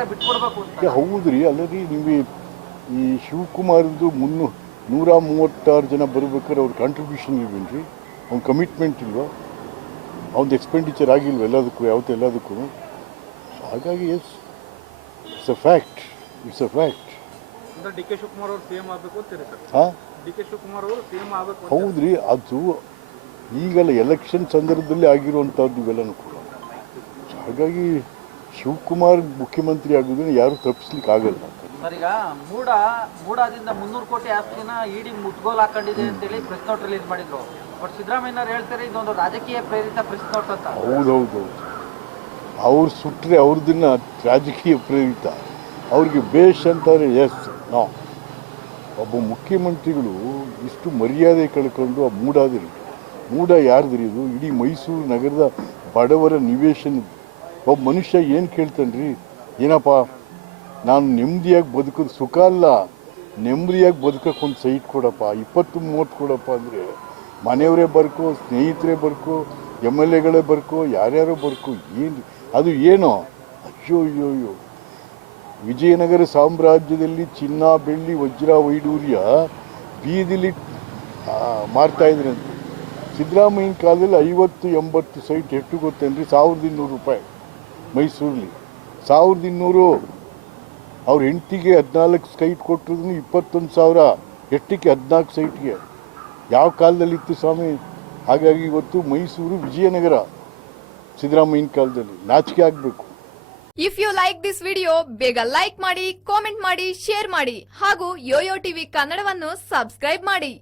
ಅಧಿಕಾರ ಬಿಟ್ಕೊಡ್ಬೇಕು ಅಂತ. ಹೌದ್ರಿ, ಅಲ್ಲರಿ ನಿಮಗೆ ಈ ಶಿವಕುಮಾರ್ದು 136 ಜನ ಬರ್ಬೇಕಾದ್ರೆ ಅವ್ರ ಕಾಂಟ್ರಿಬ್ಯೂಷನ್ ಇಲ್ವೇನ್ರಿ? ಅವ್ನ ಕಮಿಟ್ಮೆಂಟ್ ಇಲ್ವಾ? ಅವ್ನದ್ದು ಎಕ್ಸ್ಪೆಂಡಿಚರ್ ಆಗಿಲ್ವ ಎಲ್ಲದಕ್ಕೂ? ಹಾಗಾಗಿ it's a fact. D K Shivakumar ಅವರು ಸಿಎಂ ಆಗಬೇಕು ಅಂತೀರಿ ಸರ್? ಹಾಂ, ಡಿ ಕೆ ಶಿವಕುಮಾರ್ ಅವರು ಸಿಎಂ ಆಗಬೇಕು. ಹೌದ್ರಿ, ಅದು ಈಗೆಲ್ಲ ಎಲೆಕ್ಷನ್ ಸಂದರ್ಭದಲ್ಲಿ ಆಗಿರುವಂಥದ್ದು ಇವೆಲ್ಲನೂ ಕೂಡ. ಹಾಗಾಗಿ ಶಿವಕುಮಾರ್ ಮುಖ್ಯಮಂತ್ರಿ ಆಗೋದನ್ನ ಯಾರು ತಪ್ಪಿಸ್ಲಿಕ್ಕೆ ಆಗಲ್ಲ. ಸರ್, ಈಗ ಮೂಡಾದಿಂದ 300 ಕೋಟಿ ಆಸ್ತಿನ ಇಡಿ ಮುಟ್ಗೋಲ್ ಹಾಕೊಂಡಿದೆ ಅಂತೇಳಿ ಪ್ರೆಸ್ ನೋಟ್ ರಿಲೀಸ್ ಮಾಡಿದ್ರು. ಬಟ್ ಸಿದ್ದರಾಮಯ್ಯನವ್ರು ಹೇಳ್ತಾರೆ ಇದೊಂದು ರಾಜಕೀಯ ಪ್ರೇರಿತ ಪ್ರೆಸ್ ನೋಟ್ ಅಂತ. ಹೌದೌದು, ಅವ್ರು ಸುಟ್ಟರೆ ಅವ್ರದನ್ನ ರಾಜಕೀಯ ಪ್ರೇರಿತ, ಅವ್ರಿಗೆ ಬೇಷ್ ಅಂತಾರೆ. ಎಸ್, ನೋ, ಒಬ್ಬ ಮುಖ್ಯಮಂತ್ರಿಗಳು ಇಷ್ಟು ಮರ್ಯಾದೆ ಕಳ್ಕೊಂಡು ಆ ಮೂಡ ಯಾರ್ದ್ರಿ? ಇದು ಇಡೀ ಮೈಸೂರು ನಗರದ ಬಡವರ ನಿವೇಶನ. ಒಬ್ಬ ಮನುಷ್ಯ ಏನು ಕೇಳ್ತಾನ್ರಿ? ಏನಪ್ಪ, ನಾನು ನೆಮ್ಮದಿಯಾಗಿ ಬದುಕೋದು ಸುಖ ಅಲ್ಲ, ನೆಮ್ಮದಿಯಾಗಿ ಬದುಕೋಕೆ ಒಂದು ಸೈಟ್ ಕೊಡಪ್ಪ, 20-30 ಕೊಡಪ್ಪ ಅಂದರೆ ಮನೆಯವರೇ ಬರ್ಕೋ, ಸ್ನೇಹಿತರೇ ಬರ್ಕೋ, MLAಗಳೇ ಬರ್ಕೋ, ಯಾರ್ಯಾರೋ ಬರ್ಕೋ, ಏನು ಅದು ಏನೋ? ಅಯ್ಯೋ, ವಿಜಯನಗರ ಸಾಮ್ರಾಜ್ಯದಲ್ಲಿ ಚಿನ್ನ, ಬೆಳ್ಳಿ, ವಜ್ರ, ವೈಡೂರ್ಯ ಬೀದಿಲಿ ಮಾರ್ತಾಯಿದ್ರಂತೆ. ಸಿದ್ದರಾಮಯ್ಯನ ಕಾಲದಲ್ಲಿ 50-80 ಸೈಟ್ ಎಷ್ಟು ಗೊತ್ತೇನ್ರಿ? 1200 ರೂಪಾಯಿ ಮೈಸೂರಲ್ಲಿ. 1200. ಅವ್ರ ಹೆಂಡತಿಗೆ 14 ಸೈಟ್ ಕೊಟ್ಟಿದ್ರು 21,000. ಎಷ್ಟಕ್ಕೆ? 14 ಸೈಟ್ಗೆ. ಯಾವ ಕಾಲದಲ್ಲಿ ಇತ್ತು ಸ್ವಾಮಿ? ಹಾಗಾಗಿ ಇವತ್ತು ಮೈಸೂರು ವಿಜಯನಗರ ಸಿದ್ದರಾಮಯ್ಯನ ಕಾಲದಲ್ಲಿ. ನಾಚಿಕೆ ಆಗಬೇಕು. If you like this video, ಬೇಗ ಲೈಕ್ ಮಾಡಿ, ಕಾಮೆಂಟ್ ಮಾಡಿ, ಶೇರ್ ಮಾಡಿ ಹಾಗೂ ಯೋಯೋ ಟಿವಿ ಕನ್ನಡವನ್ನು ಸಬ್ಸ್ಕ್ರೈಬ್ ಮಾಡಿ.